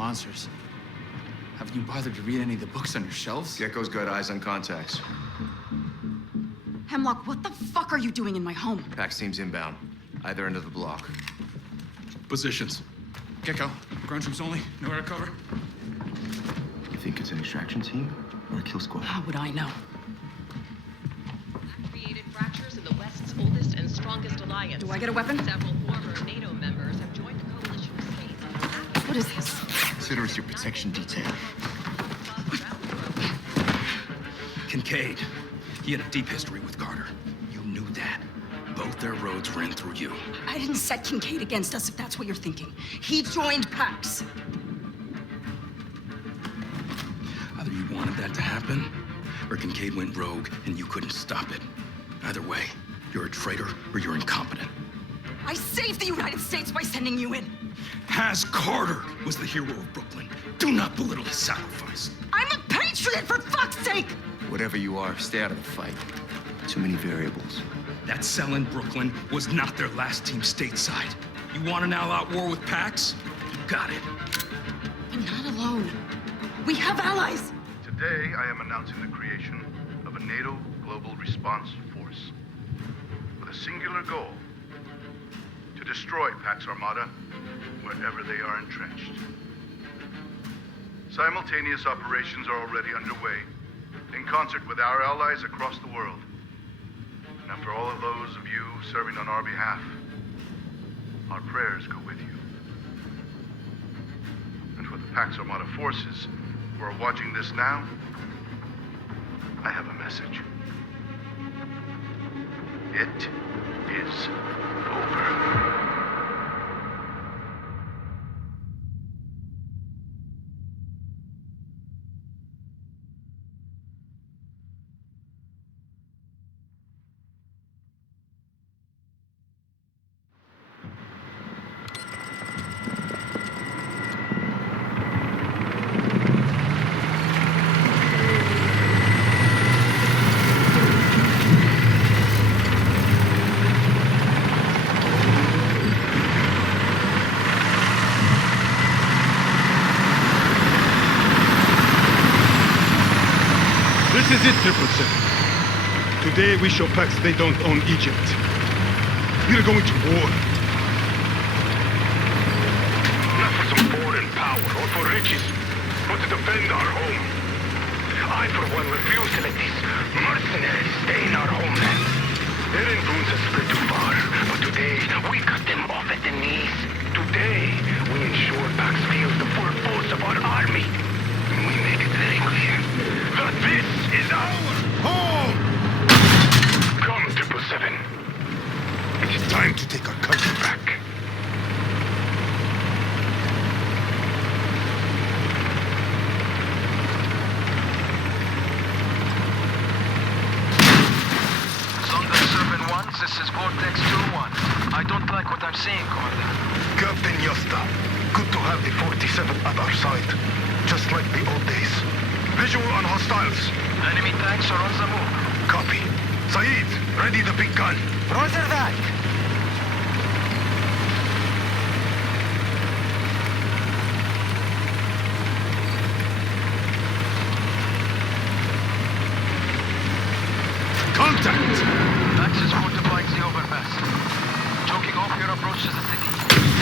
monsters. Haven't you bothered to read any of the books on your shelves? Gecko's got eyes on contacts. Hemlock, what the fuck are you doing in my home? PAX team's inbound. Either end of the block. Positions. Gecko, ground troops only. Nowhere to cover. You think it's an extraction team or a kill squad? How would I know? Created fractures in the West's oldest and strongest alliance. Do I get a weapon? Several former NATO members have joined the coalition of states. What is this? Consider us your protection detail. Kincaid. He had a deep history with Carter. You knew that. Both their roads ran through you. I didn't set Kincaid against us, if that's what you're thinking. He joined PAX. Either you wanted that to happen, or Kincaid went rogue and you couldn't stop it. Either way, you're a traitor or you're incompetent. I saved the United States by sending you in. Has Carter was the hero of Brooklyn. Do not belittle his sacrifice. I'm a patriot, for fuck's sake! Whatever you are, stay out of the fight. Too many variables. That cell in Brooklyn was not their last team stateside. You want an all-out war with PAX? You got it. I'm not alone. We have allies. Today, I am announcing the creation of a NATO Global Response Force with a singular goal: to destroy PAX Armada wherever they are entrenched. Simultaneous operations are already underway in concert with our allies across the world. And for all of those of you serving on our behalf, our prayers go with you. And for the PAX Armada forces who are watching this now, I have a message. It is over. This is it, 777. Today we show PAX they don't own Egypt. We are going to war. Not for some foreign power or for riches, but to defend our home. I, for one, refuse to let these mercenaries stay in our homeland. Their influence has spread too far, but today we cut them off at the knees. Today we ensure PAX feels the full force of our army. And we make it very clear that this is our home! Come, 777. It is time to take our country back. Zonda 7-1, this is Vortex 2-1. I don't like what I'm seeing, Commander. Captain Yosta, good to have the 47th at our side. Just like the old days. Visual on hostiles. Enemy tanks are on the move. Copy. Saeed, ready the big gun. Roger that. Contact! Axis fortifying the overpass. Choking off your approach to the city.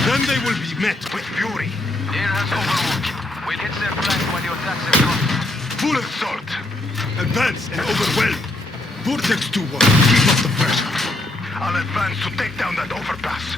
Then they will be met with fury. Air has overwatch. We'll hit their flank while you attack their front. Full assault. Advance and overwhelm. Vortex 2-1, keep up the pressure. I'll advance to take down that overpass.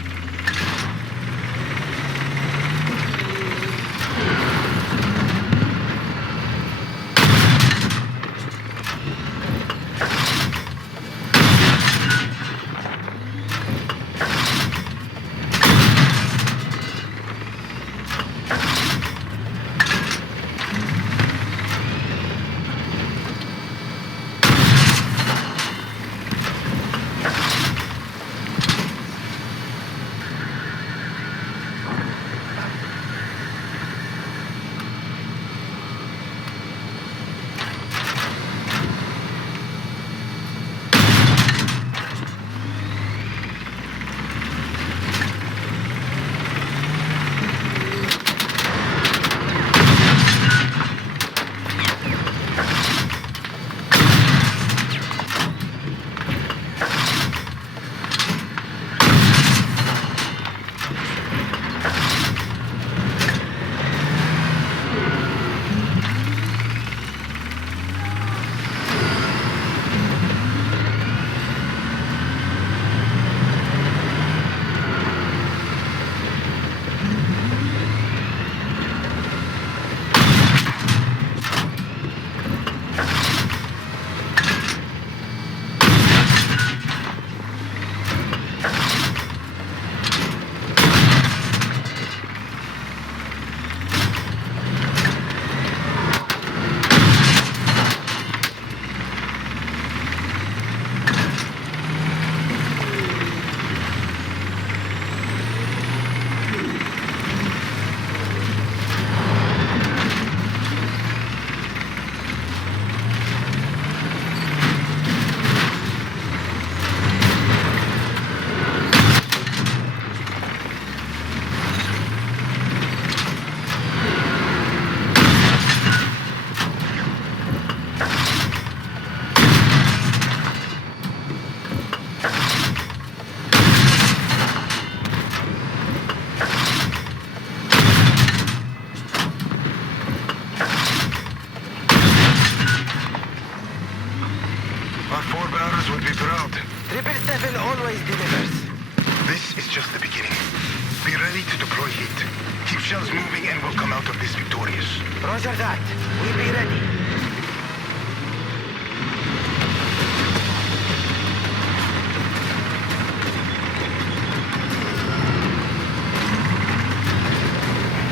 Roger that. We'll be ready.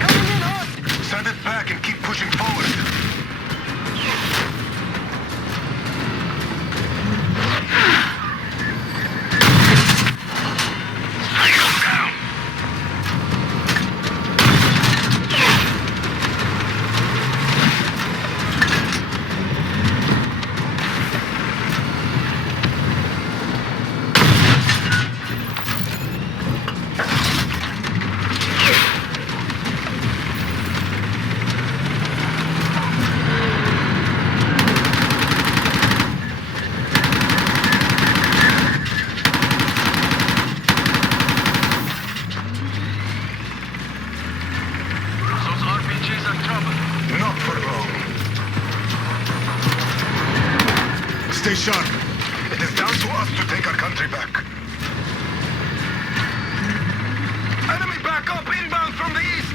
Coming in hot! Send it back and keep pushing forward. Those RPGs are trouble. Not for long. Stay sharp. It is down to us to take our country back. Enemy backup inbound from the east.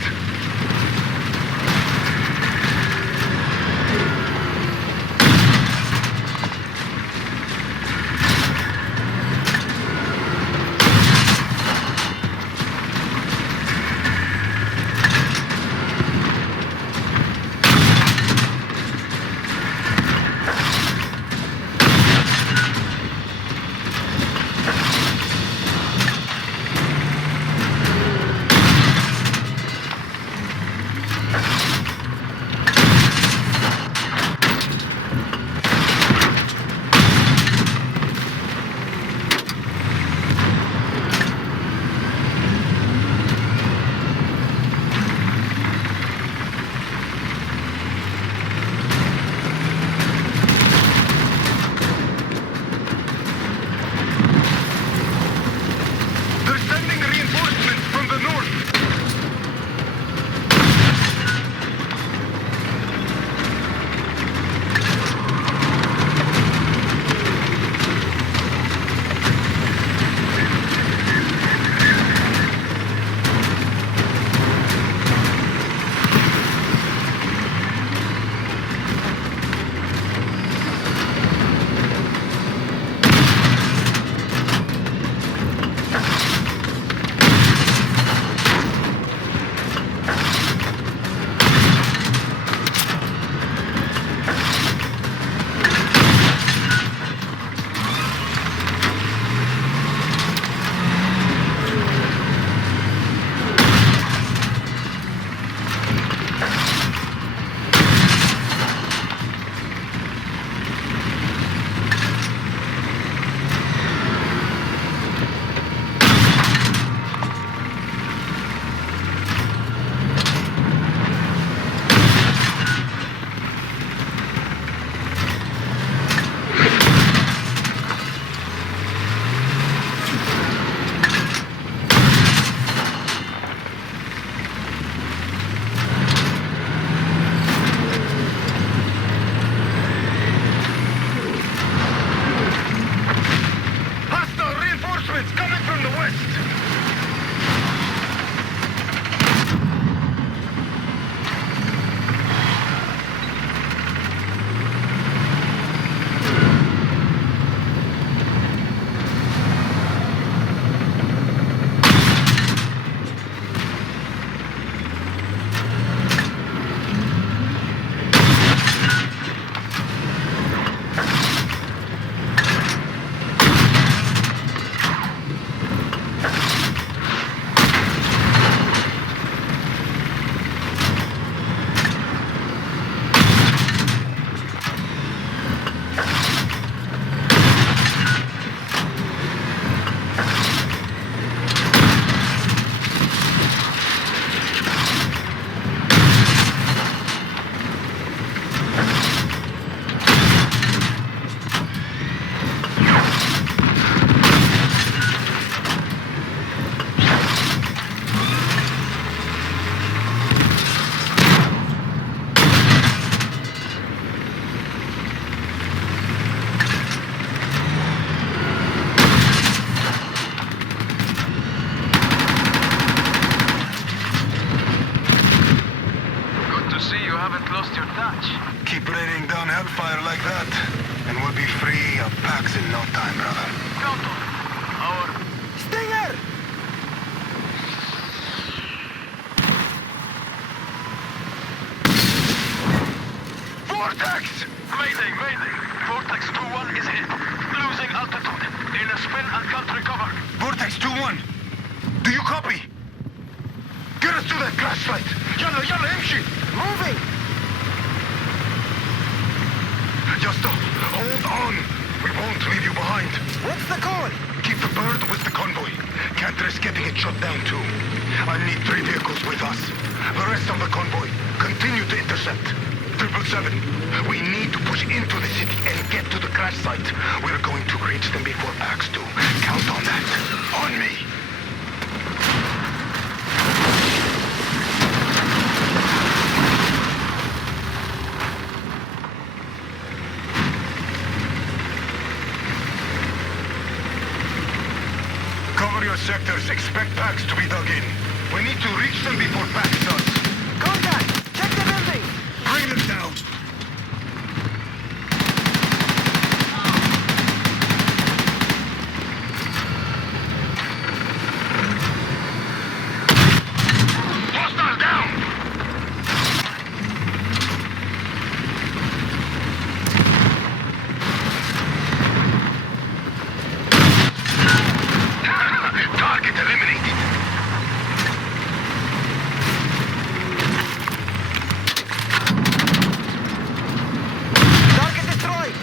see you haven't lost your touch. Keep raining down hellfire like that, and we'll be free of Pax in no time, brother. Count on it. Our Stinger! Vortex! Mayday, mayday. Vortex 2-1 is hit. Losing altitude. In a spin and can't recover. Vortex 2-1. Do you copy? Get us to that crash site. Yalla, yalla, امشي. Moving. Justo, hold on. We won't leave you behind. What's the call? Keep the bird with the convoy. Can't risk getting it shot down too. I need 3 vehicles with us. The rest of the convoy, continue to intercept. 777, we need to push into the city and get to the crash site. We're going to reach them before Pax do. Count on that. On me. Cover your sectors. Expect Pax to be dug in. We need to reach them before Pax does. Contact! Check the building! Bring them down! Hostile down! Target eliminated. Target destroyed.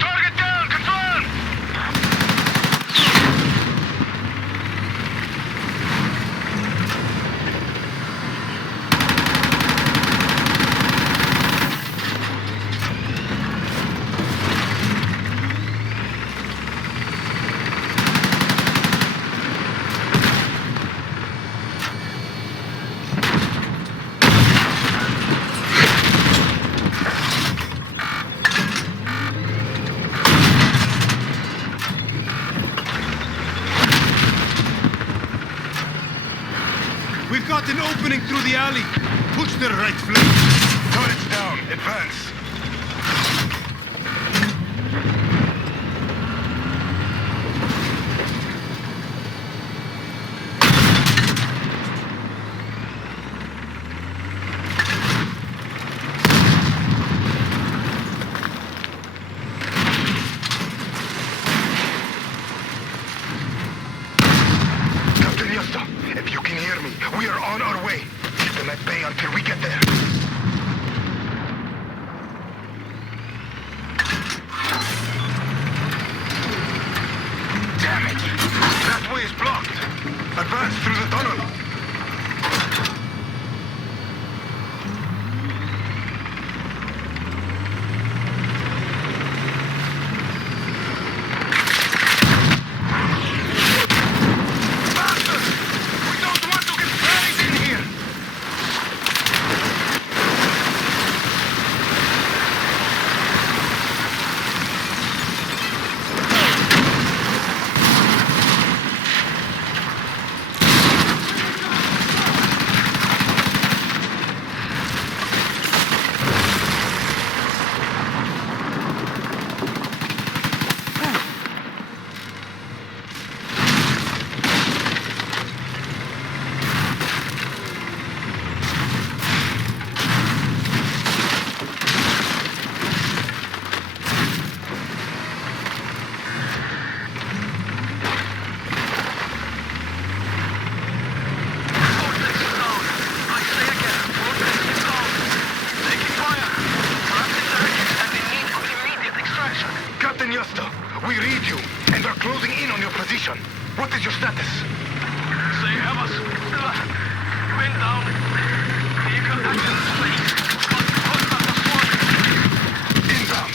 Target down, confirm! We've got an opening through the alley. Push their right flank. Turrets down, advance. Captain Yasta, if you can hear me, we are on our way. Keep them at bay until we get there. Captain Yasta, we read you, and are closing in on your position. What is your status? They have us. Men down. Vehicle access, please. Inbound.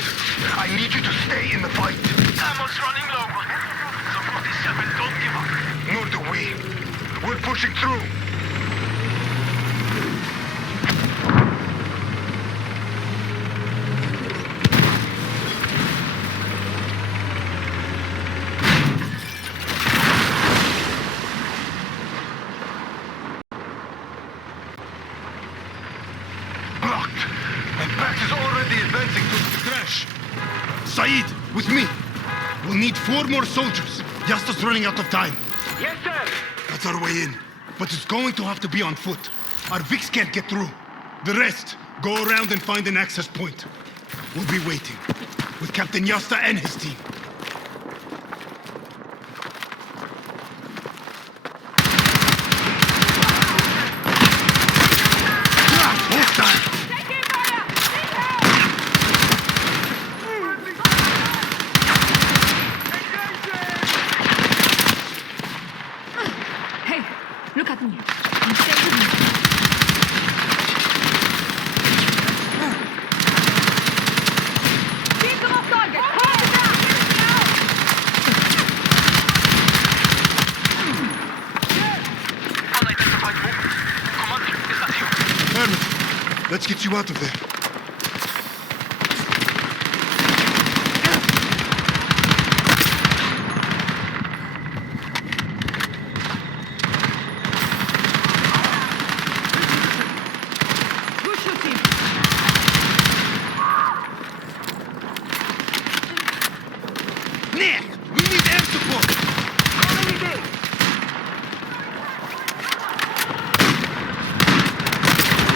I need you to stay in the fight. Ammo's running low. So 47, don't give up. Nor do we. We're pushing through. Blocked. And Pax is already advancing to crash. Saeed, with me. We'll need 4 more soldiers. Yasta's running out of time. Yes, sir. That's our way in. But it's going to have to be on foot. Our Vix can't get through. The rest, go around and find an access point. We'll be waiting. With Captain Yasta and his team. Hostile! Hey, look at me. And stay with me. Keep them off target. Hold it down. Unidentified movement. Commander, is that you? Herman, let's get you out of there. Good shooting. Nick, we need air support!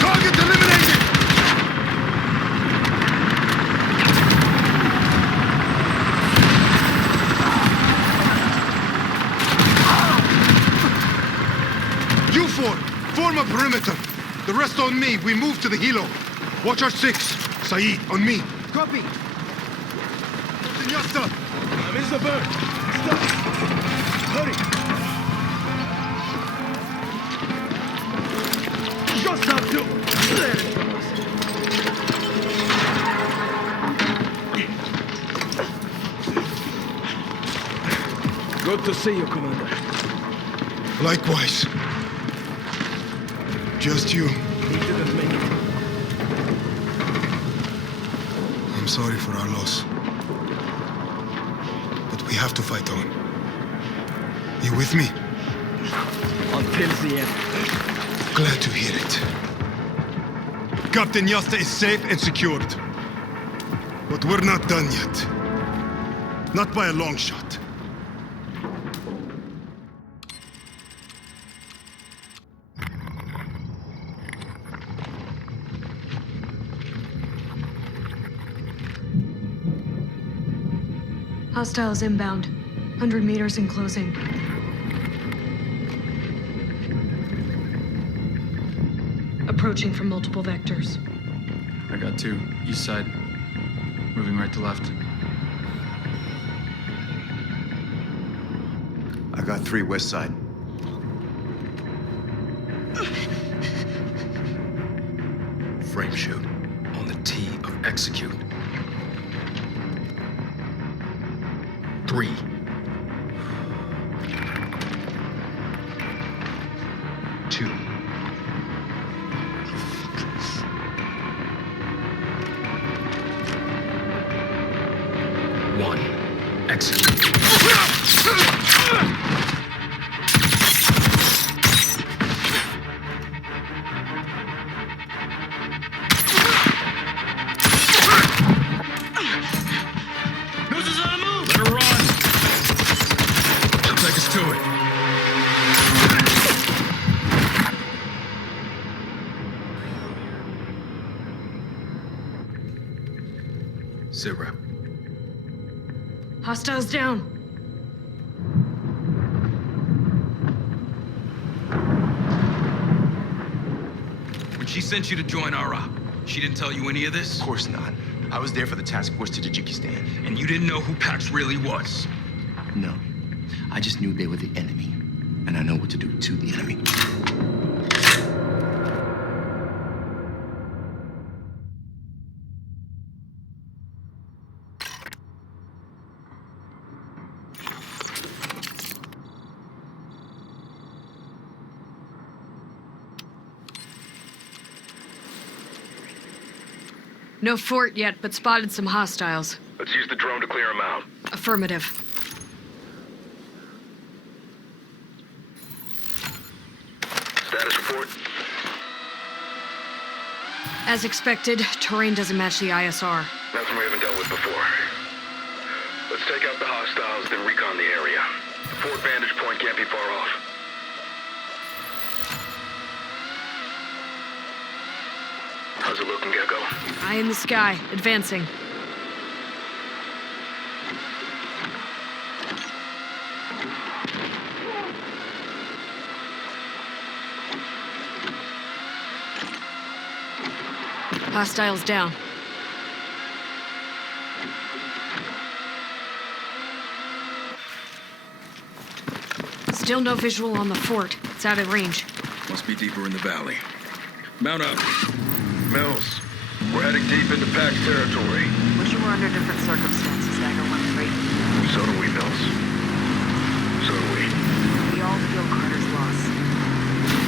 Target eliminated! You four, form a perimeter. The rest on me. We move to the helo. Watch our 6. Saeed, on me. Copy. Captain Yasta. Miss the bird. Stop. Hurry. Just have to. Good to see you, Commander. Likewise. Just you. He didn't make it. I'm sorry for our loss. But we have to fight on. You with me? Until the end. Glad to hear it. Captain Yasta is safe and secured. But we're not done yet. Not by a long shot. Hostiles inbound. 100 meters in closing. Approaching from multiple vectors. I got 2. East side. Moving right to left. I got 3 west side. Frame shoot on the T of execute. 3. 2. 1. Execute. Noses on the move! Let her run! She'll take us to it. Zero. Hostiles down. When she sent you to join our op, she didn't tell you any of this? Of course not. I was there for the task force to Tajikistan. And you didn't know who Pax really was? No. I just knew they were the enemy. And I know what to do to the enemy. No fort yet, but spotted some hostiles. Let's use the drone to clear them out. Affirmative. Status report. As expected, terrain doesn't match the ISR. Nothing we haven't dealt with before. Let's take out the hostiles, then recon the area. The fort vantage point can't be far off. How's it looking, Gecko? Eye in the sky, advancing. Hostiles down. Still no visual on the fort. It's out of range. Must be deeper in the valley. Mount up. Mills, we're heading deep into Pax territory. Wish you were under different circumstances, Dagger 1-3. So do we, Mills. So do we. We all feel Carter's loss.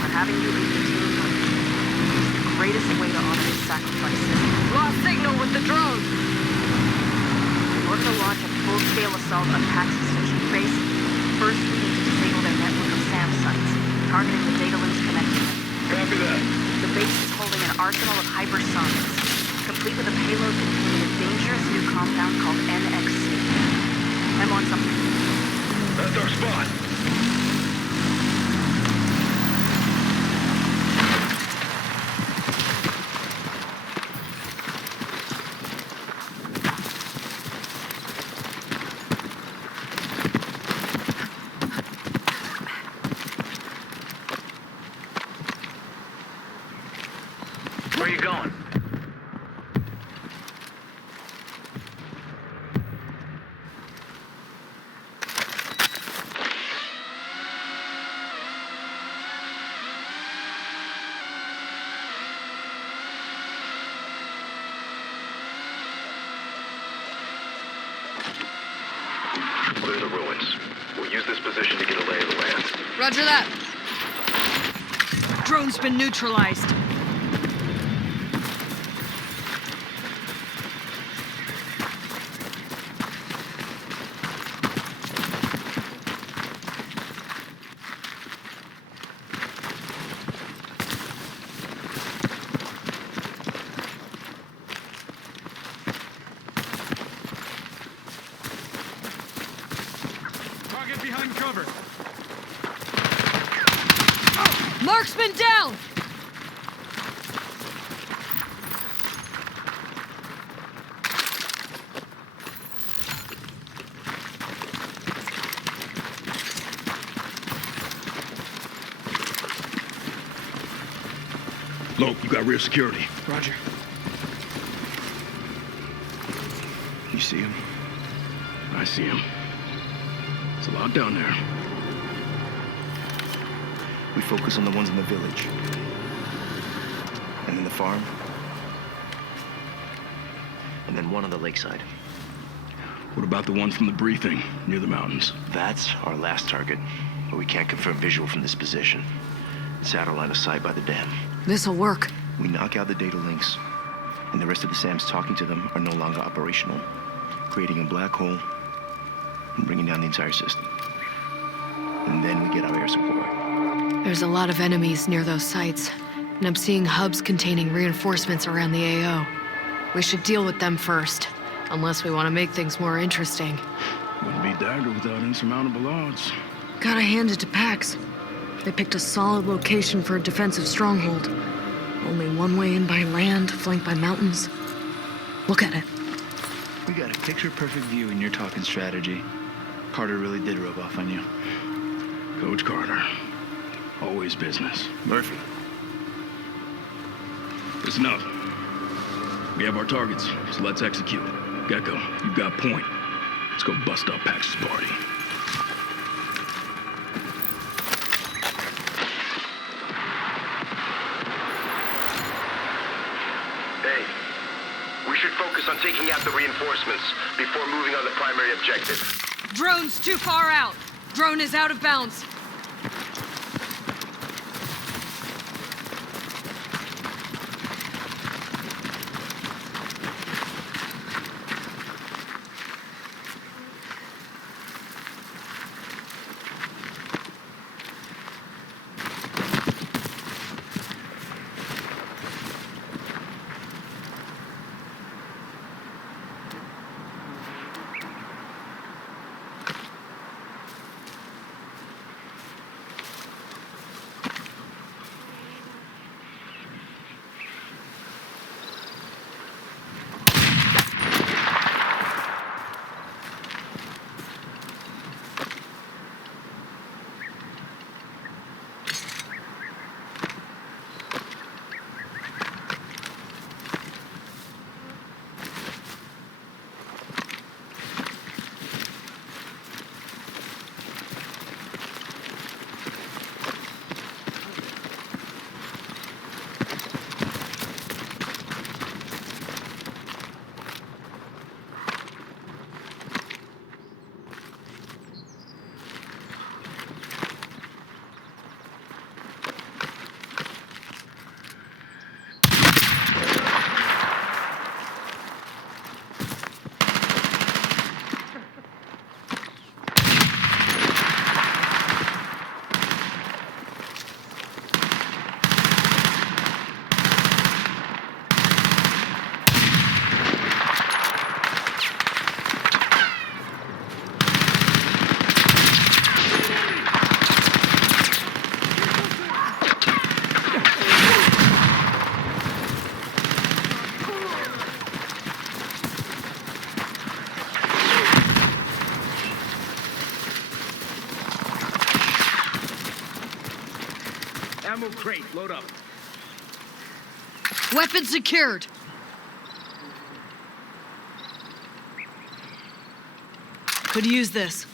But having you lead the team is the greatest way to honor his sacrifices. Lost signal with the drone. In order to launch a full-scale assault on Pax's chief base, first we need to disable their network of SAM sites, targeting the data links connecting them. Copy that. The base is holding an arsenal of hypersonics, complete with a payload containing a dangerous new compound called NXC. I'm on something. That's our spot. Where are you going? Clear the ruins. We'll use this position to get a lay of the land. Roger that. Drone's been neutralized. Target behind cover. Marksman down! Lope, you got rear security. Roger. You see him? I see him. It's a lot down there. We focus on the ones in the village. And then the farm. And then one on the lakeside. What about the one from the briefing, near the mountains? That's our last target, but we can't confirm visual from this position. It's out of line of sight by the dam. This'll work. We knock out the data links, and the rest of the SAMs talking to them are no longer operational, creating a black hole and bringing down the entire system. And then we get our air support. There's a lot of enemies near those sites, and I'm seeing hubs containing reinforcements around the AO. We should deal with them first, unless we want to make things more interesting. Wouldn't be Dagger without insurmountable odds. Gotta hand it to Pax. They picked a solid location for a defensive stronghold. Only one way in by land, flanked by mountains. Look at it. We got a picture-perfect view and you're talking strategy. Carter really did rub off on you. Coach Carter. Always business. Murphy. Listen up. We have our targets, so let's execute. Gecko, you got point. Let's go bust up Pax's party. Hey, we should focus on taking out the reinforcements before moving on the primary objective. Drone's too far out. Drone is out of bounds. Ammo crate, load up. Weapon secured. Could use this.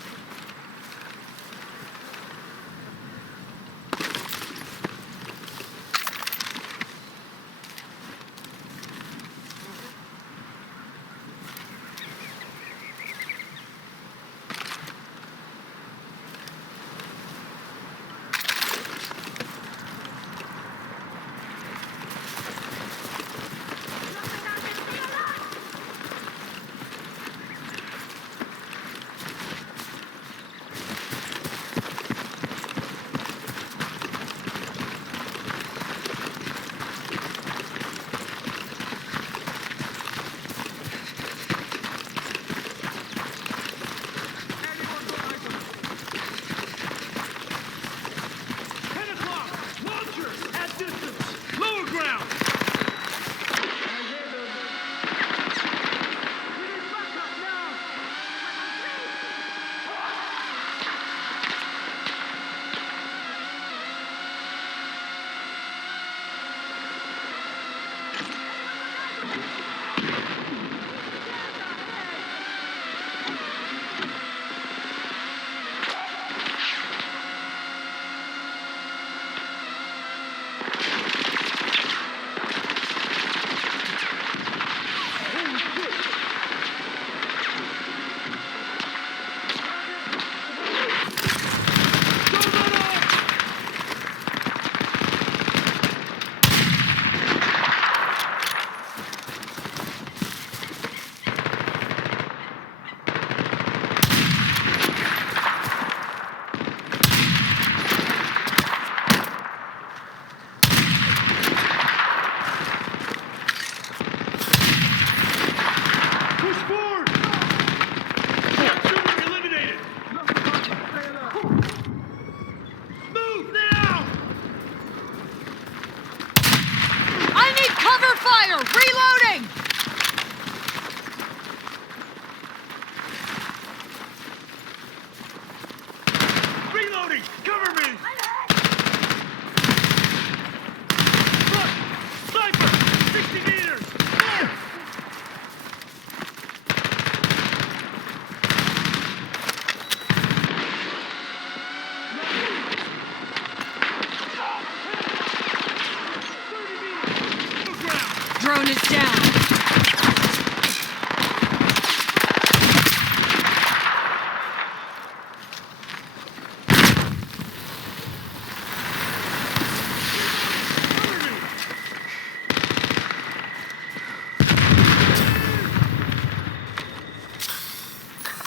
down!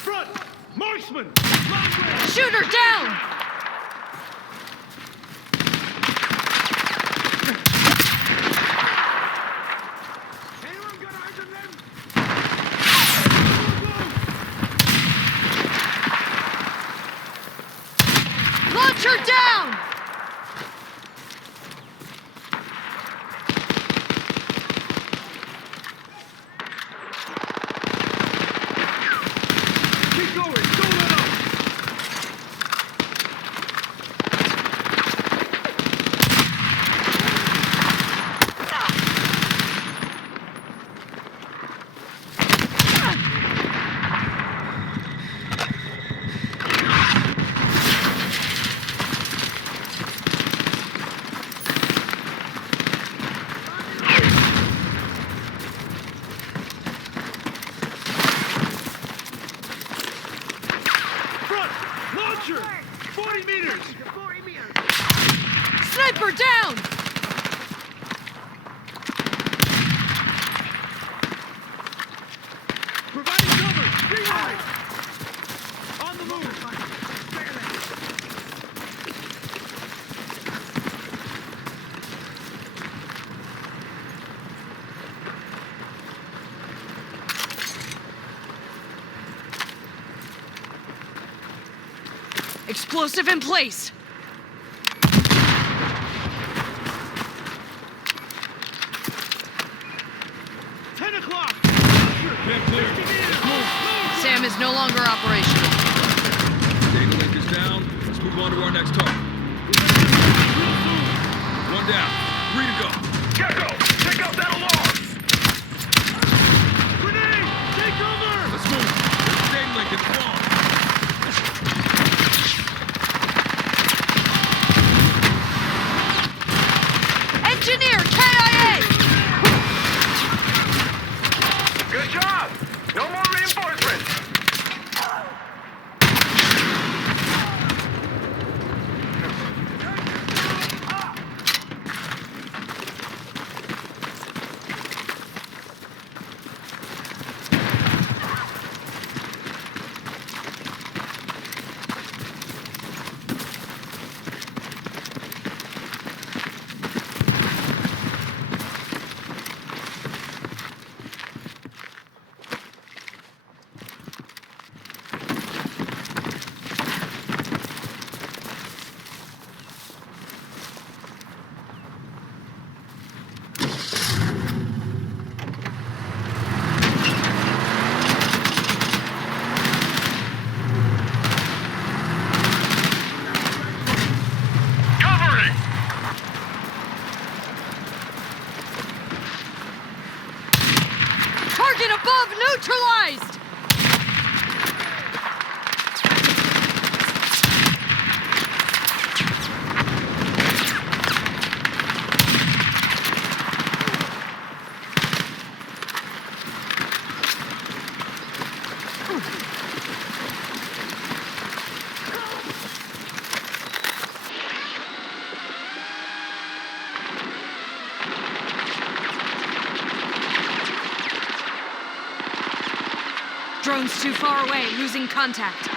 Front! Marksman! Shoot her down! Anyone got eyes on them? Launch her down! Keep going! Don't let up! Front! Launcher! 40 meters! Sniper down! Providing cover! Rewind! On the move! Explosive in place! 10 o'clock! Get clear. 50 meters! Sam is no longer operational. Data link is down. Let's move on to our next target. One down. 3 to go. Gecko, check out that alarm! Grenade! Take cover! Let's move. There's a data link. It's gone. Engineer, KIA! Good job! No more reinforcements! Covering! Target above neutralized! Drone's too far away, losing contact.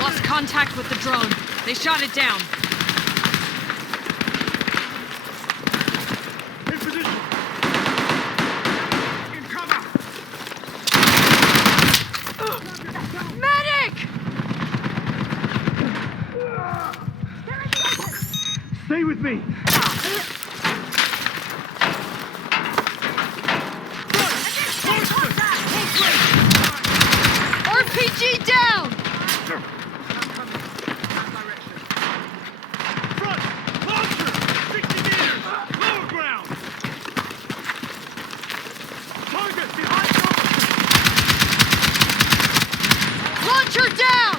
Lost contact with the drone. They shot it down. In position! In cover! Medic! Stay with me! RPG down! Front! Launcher! 60 meters! Lower ground! Target behind cover! Launcher down!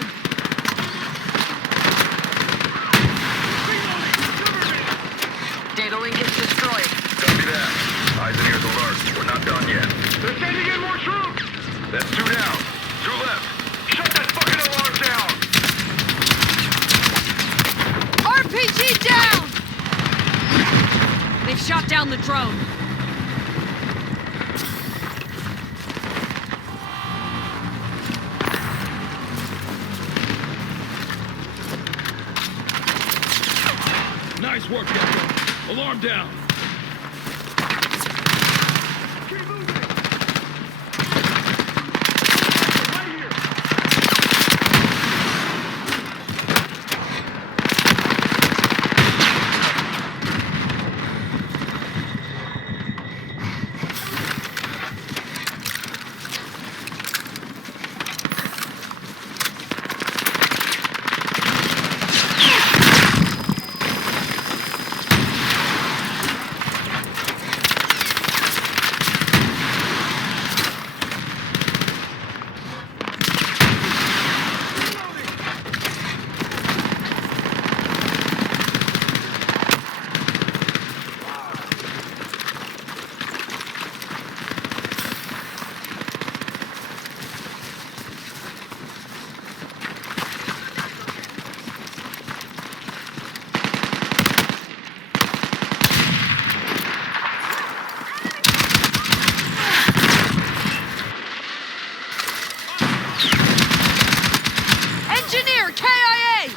Reloading! Cover me! drone. Nice work, Gecko. Alarm down. Engineer, KIA!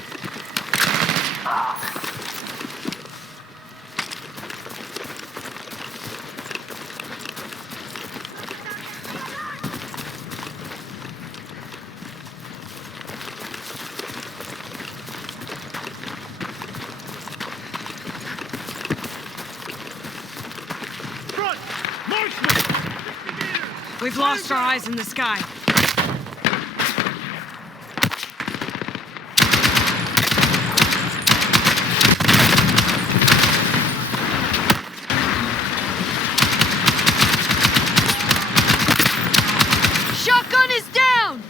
Front! Marksman! We've lost our eyes in the sky. Shotgun is down!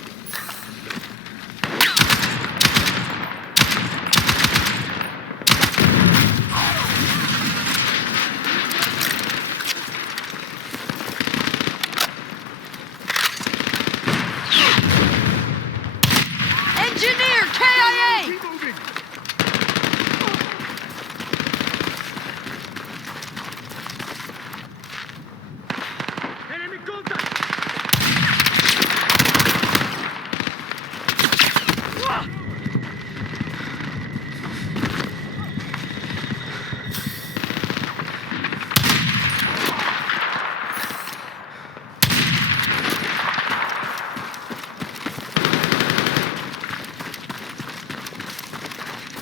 Engineer, KIA! Enemy contact!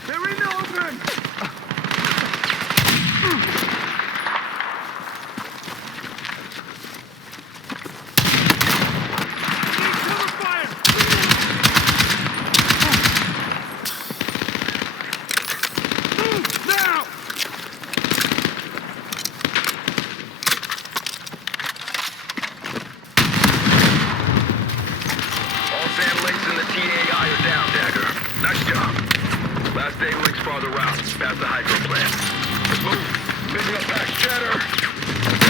They're in the open! Cover fire! Move now! All SAM links in the TAI are down, Dagger. Nice job. Last data links farther out, past the hydro plant. Let's move. Picking up Pax chatter.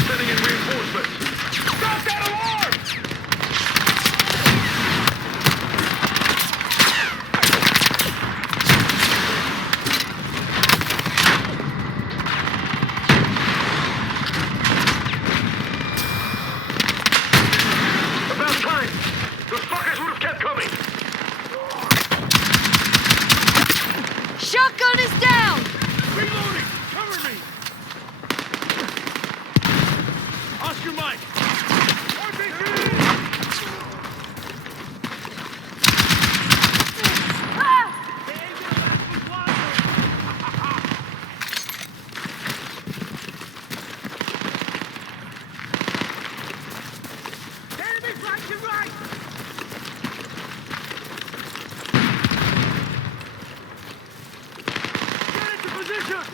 Sending in reinforcements. Stop that alarm! About time! Those fuckers would have kept coming! Shotgun is down! Reloading! Cover me! Oscar Mike! RPG! Enemy flanking right! Get into position!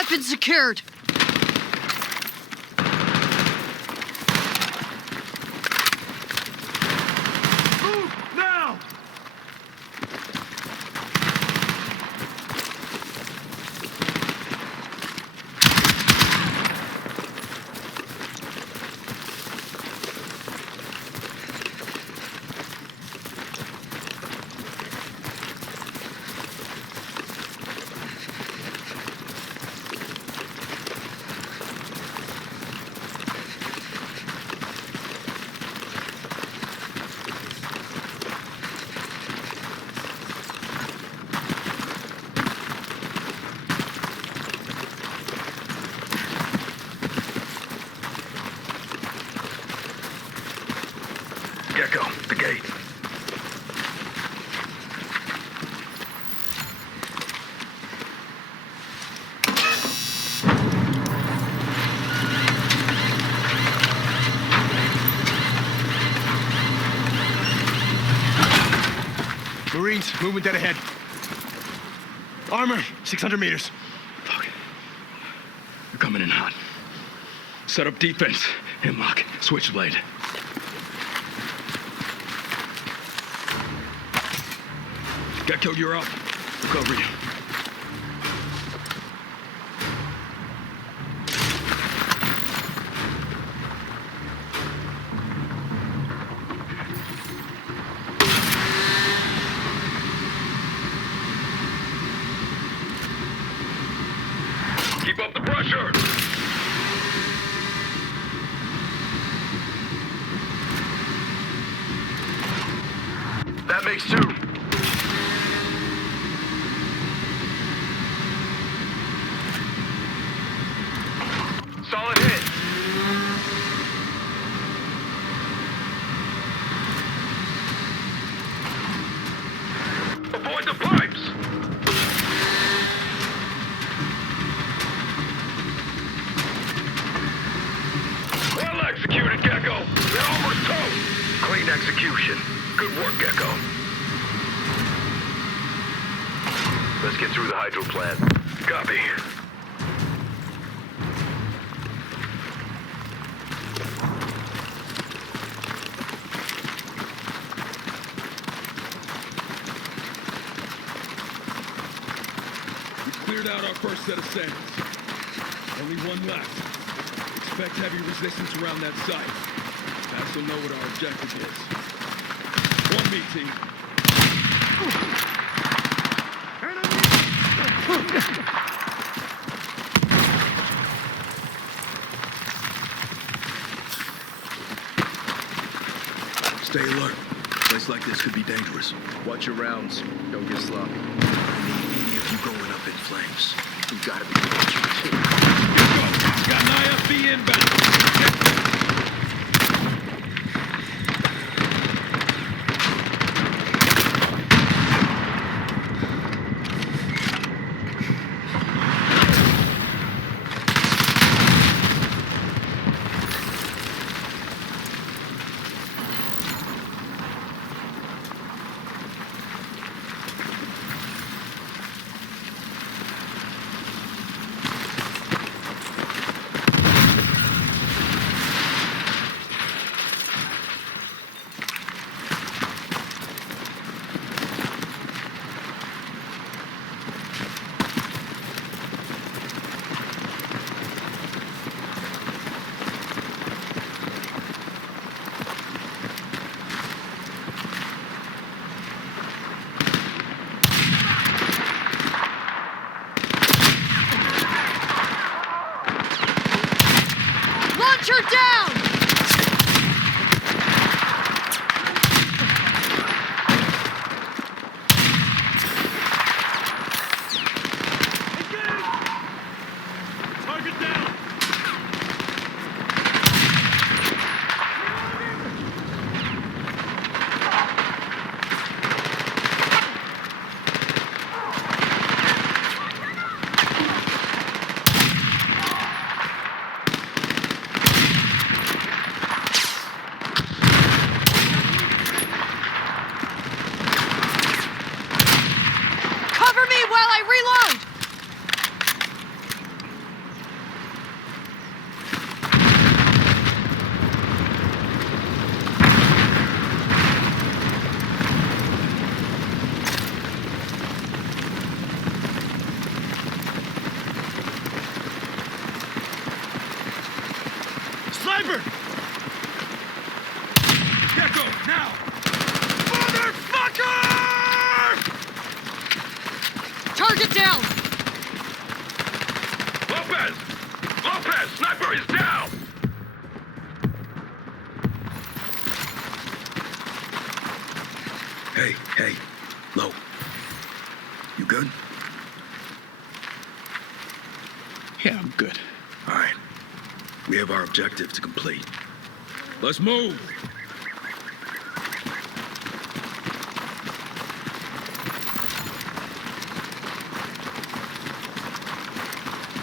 Weapons secured. Move now! Gecko, the gate. Marines, movement dead ahead. Armor, 600 meters. Fuck. You're coming in hot. Set up defense. Hemlock. Switchblade. Gecko, you're up. We'll cover you. Keep up the pressure! That makes two. Solid hit. Avoid the pipes! Well executed, Gecko. You're almost toast. Clean execution. Good work, Gecko. Let's get through the hydro plant. Copy. We cleared out our first set of samples. Only one left. Expect heavy resistance around that site. I also know what our objective is. On me, team. Stay alert. A place like this could be dangerous. Watch your rounds. Don't get sloppy. Any of you going up in flames. You gotta be watching too. Got an IFB inbound. Launcher down! Target down! Sniper! Gecko, now! Motherfucker! Target down! Lopez! Lopez! Sniper is down! Hey, Lo. You good? Yeah, I'm good. All right. We have our objective to complete. Let's move!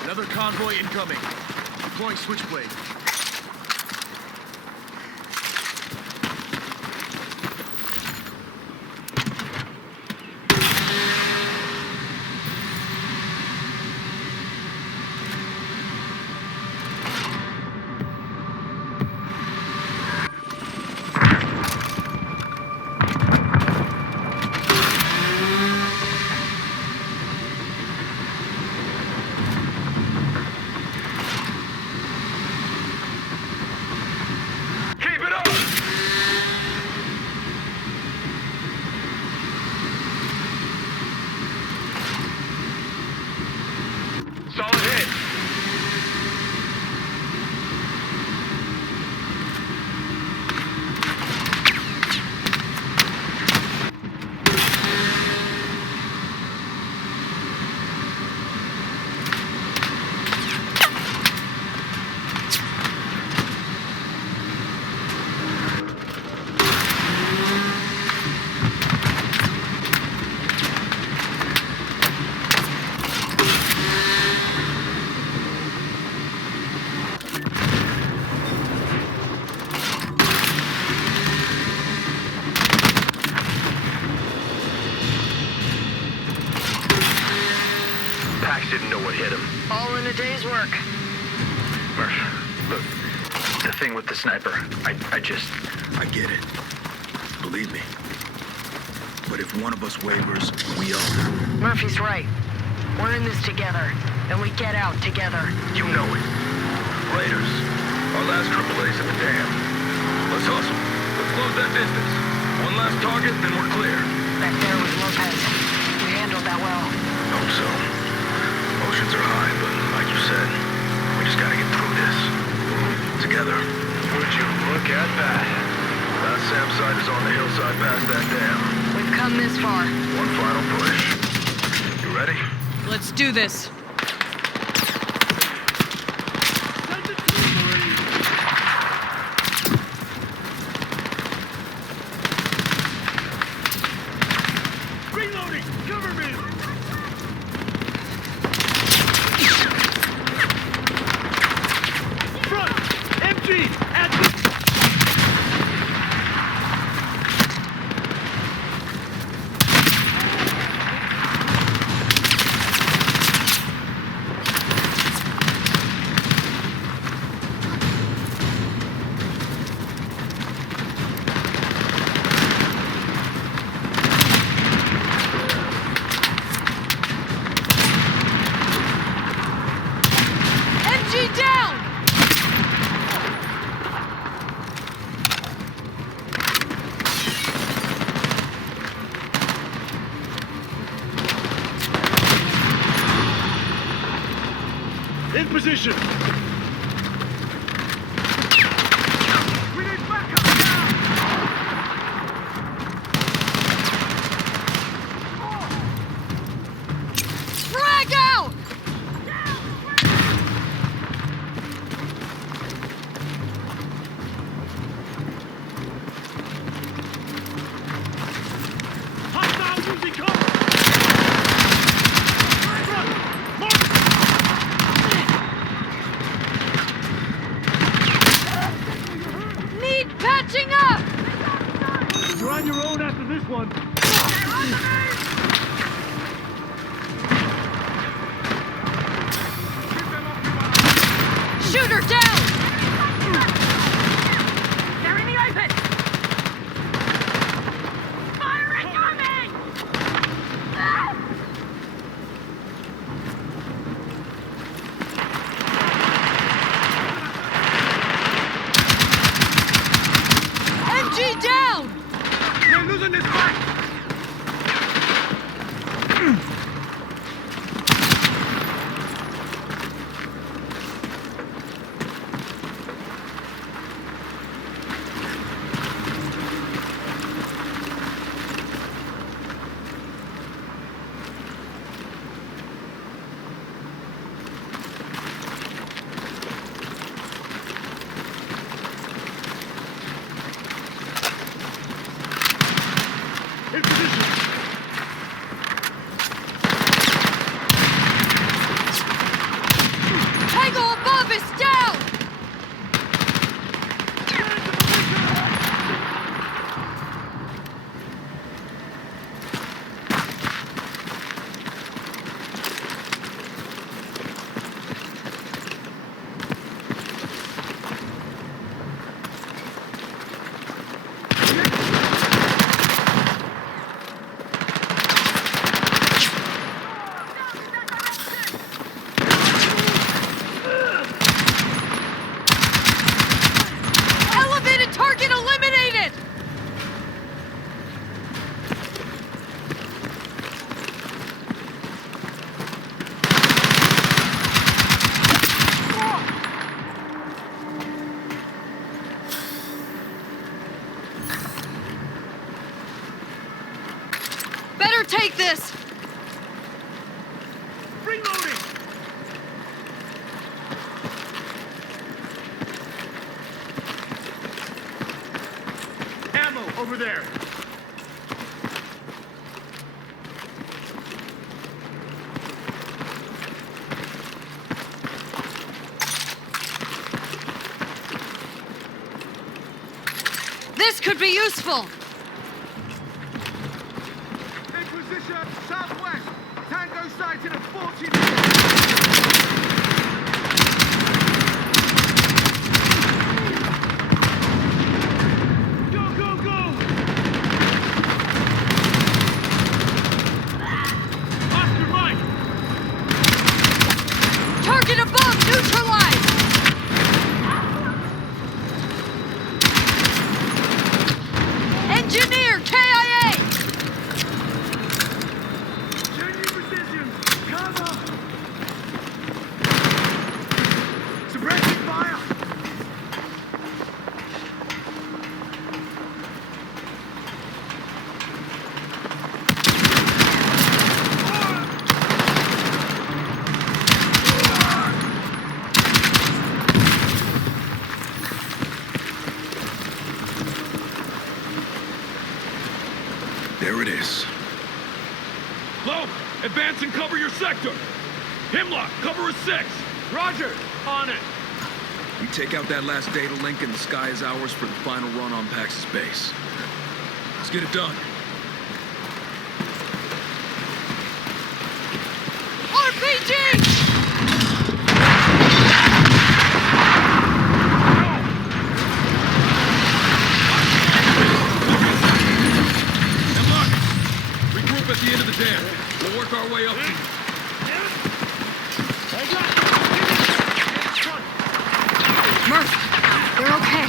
Another convoy incoming. Deploying Switchblade. Keep it up! Solid hit. Pax didn't know what hit him. All in a day's work. Murph, look, the thing with the sniper, I I get it. Believe me. But if one of us wavers, we all do. Murphy's right. We're in this together, and we get out together. You know it. Raiders. Our last AAA's at the dam. Let's hustle. Let's close that distance. One last target, then we're clear. Back there was Lopez. We handled that well. Hope so. Emotions are high, but like you said, we just gotta get through this. Together. Would you look at that? Last SAM site is on the hillside past that dam. We've come this far. One final push. You ready? Let's do this. Reloading! Cover me! Front! Empty! At the... MG down! In position! We need backup now! Frag out! Hostile losing cover! Front! Mark! this! Reloading! Ammo over there! This could be useful! In position, southwest. Tango sighted at 40 Go, go, go! Oscar, right! Target above, neutralized! Engineer, KIA! Changing position! Cover! Suppressing fire! There it is. Loeb, advance and cover your sector. Hemlock, cover a 6. Roger! On it! We take out that last data link and the sky is ours for the final run on Pax's base. Let's get it done. RPG! Hemlock, regroup at the end of the dam. We'll work our way up. Murph, they're okay.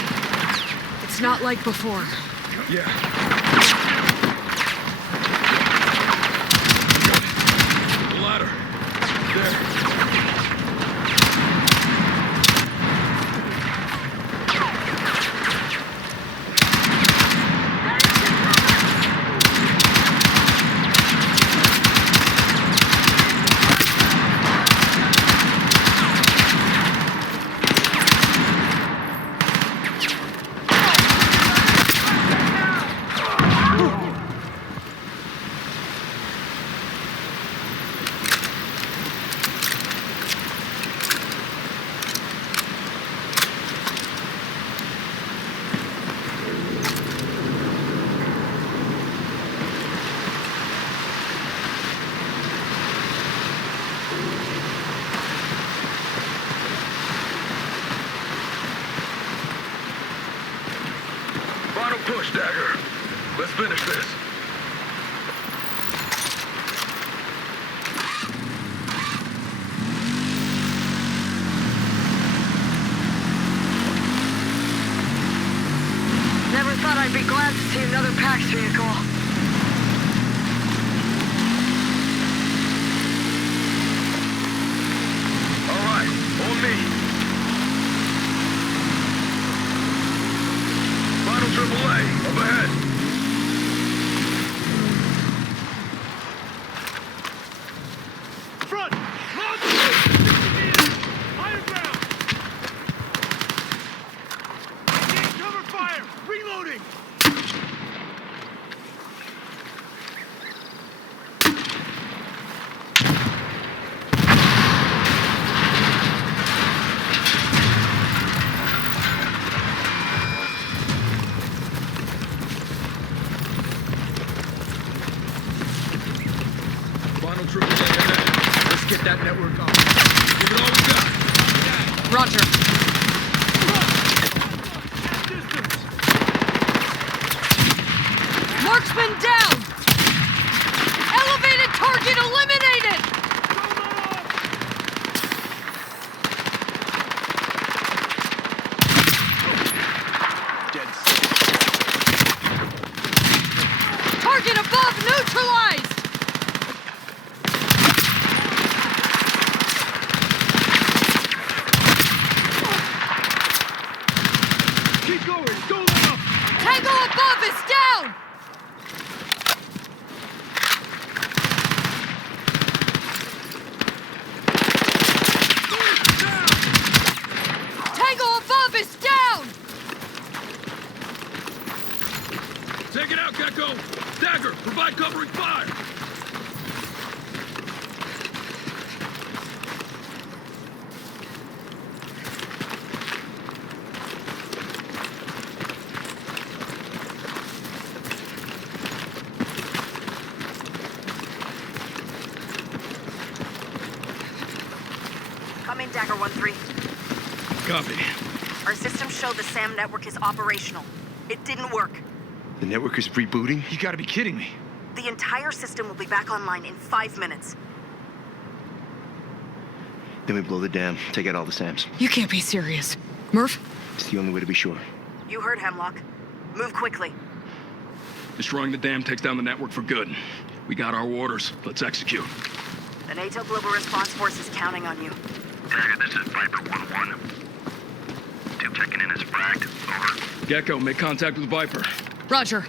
It's not like before. Yeah. The ladder. There. Final push, Dagger. Let's finish this. Never thought I'd be glad to see another PAX vehicle. All right, on me. Final AAA, up ahead. Front! Launch! Higher ground! Engage cover fire! Reloading! Final AAA ahead. Let's get that network up. Give it all we got. Roger. Marksman down! Elevated target eliminated! Target above neutralized! Keep going! Don't let up! Tango above is down! out, Gecko! Dagger, provide covering fire! Come in, Dagger 1-3. Copy. Our systems show the SAM network is operational. It didn't work. The network is rebooting? You gotta be kidding me. The entire system will be back online in 5 minutes. Then we blow the dam, take out all the SAMs. You can't be serious. Murph? It's the only way to be sure. You heard Hemlock. Move quickly. Destroying the dam takes down the network for good. We got our orders. Let's execute. The NATO Global Response Force is counting on you. Dagger, this is Viper 1-1. Tube checking in as fragged. Over. Gecko, make contact with Viper. Roger.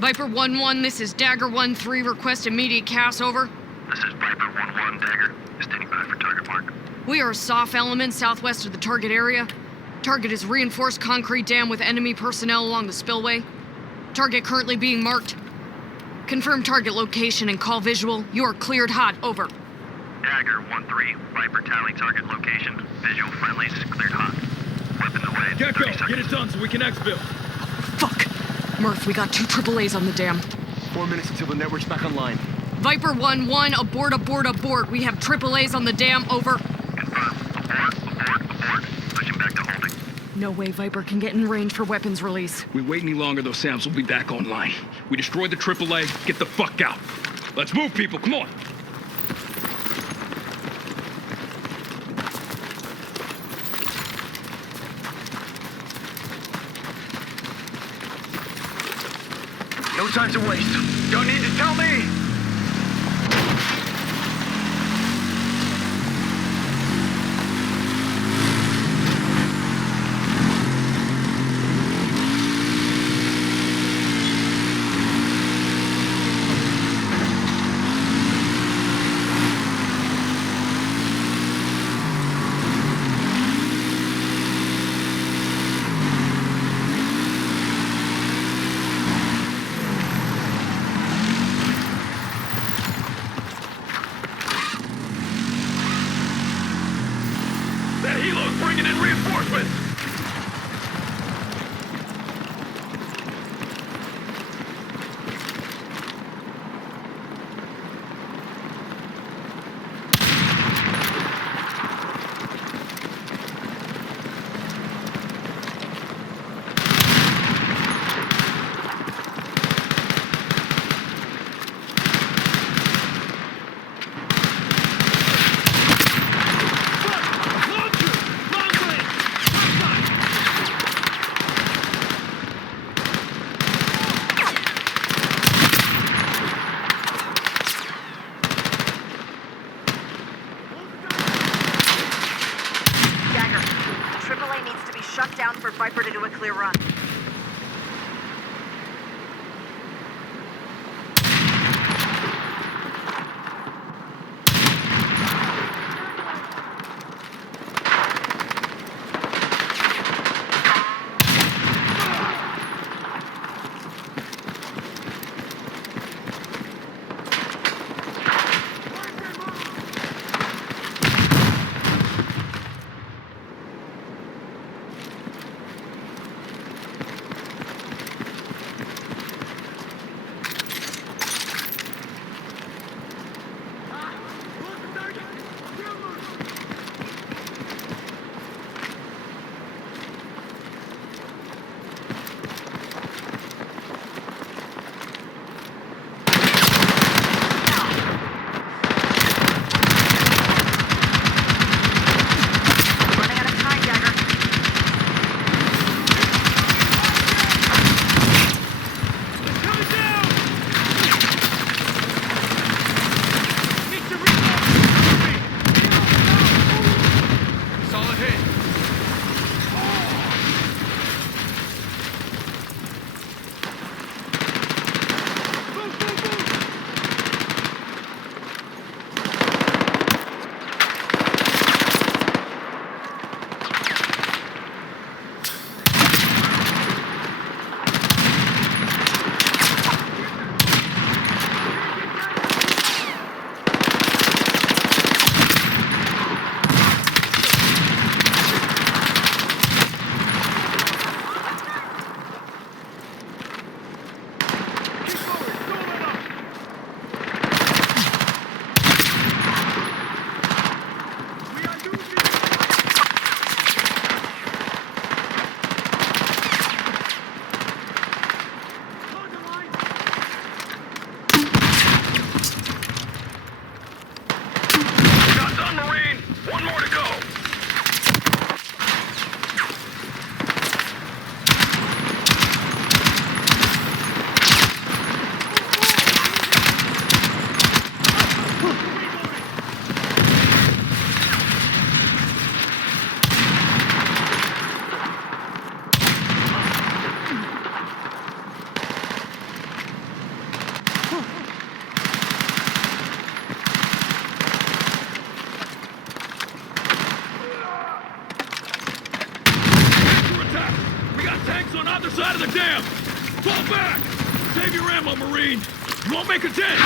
Viper 1-1, this is Dagger 1-3. Request immediate CAS, over. This is Viper 1-1, Dagger. Standing by for target mark. We are a soft element southwest of the target area. Target is reinforced concrete dam with enemy personnel along the spillway. Target currently being marked. Confirm target location and call visual. You are cleared hot, over. Dagger 1-3, Viper tallying target location. Visual friendlies, cleared hot. Weapons away. Gecko, 30 seconds. get it done so we can exfil. Fuck! Murph, we got 2 AAAs on the dam. 4 minutes until the network's back online. Viper 1-1, abort. We have AAAs on the dam, over. Confirm. Abort. Pushing back to holding. No way Viper can get in range for weapons release. We wait any longer, those SAMs will be back online. We destroy the AAA, get the fuck out. Let's move, people, come on. No time to waste. Don't need to tell me! That helo's bringing in reinforcements! Dagger, AAA needs to be shut down for Viper to do a clear run. other side of the dam! Fall back! Save your ammo, Marine! You won't make a dent!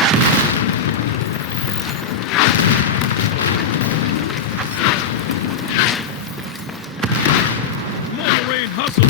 Come on, Marine, hustle!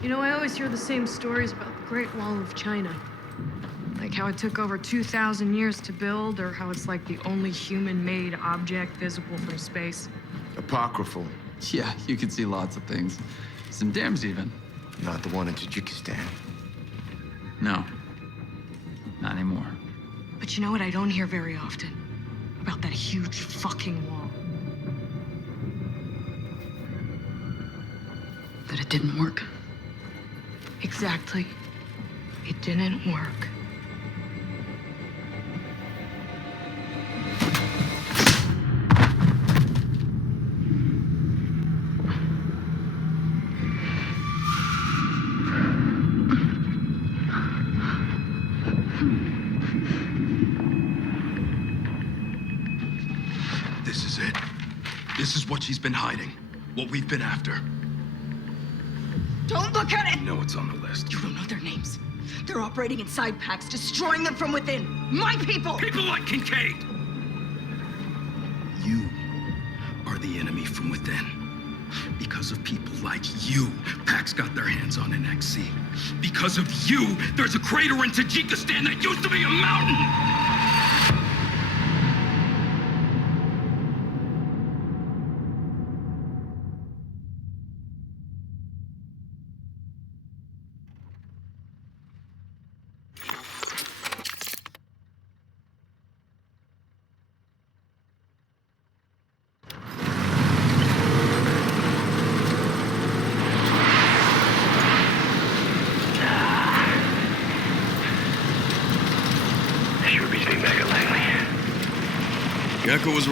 You know, I always hear the same stories about the Great Wall of China. Like how it took over 2,000 years to build, or how it's like the only human-made object visible from space. Apocryphal. Yeah, you can see lots of things. Some dams even. Not the one in Tajikistan. No. Not anymore. But you know what I don't hear very often? About that huge fucking wall. That it didn't work. Exactly. It didn't work. This is it. This is what she's been hiding. What we've been after. Don't look at it! No, it's on the list. You don't know their names. They're operating inside packs, destroying them from within. My people! People like Kincaid! You are the enemy from within. Because of people like you, Pax got their hands on NXC. Because of you, there's a crater in Tajikistan that used to be a mountain! Gecko was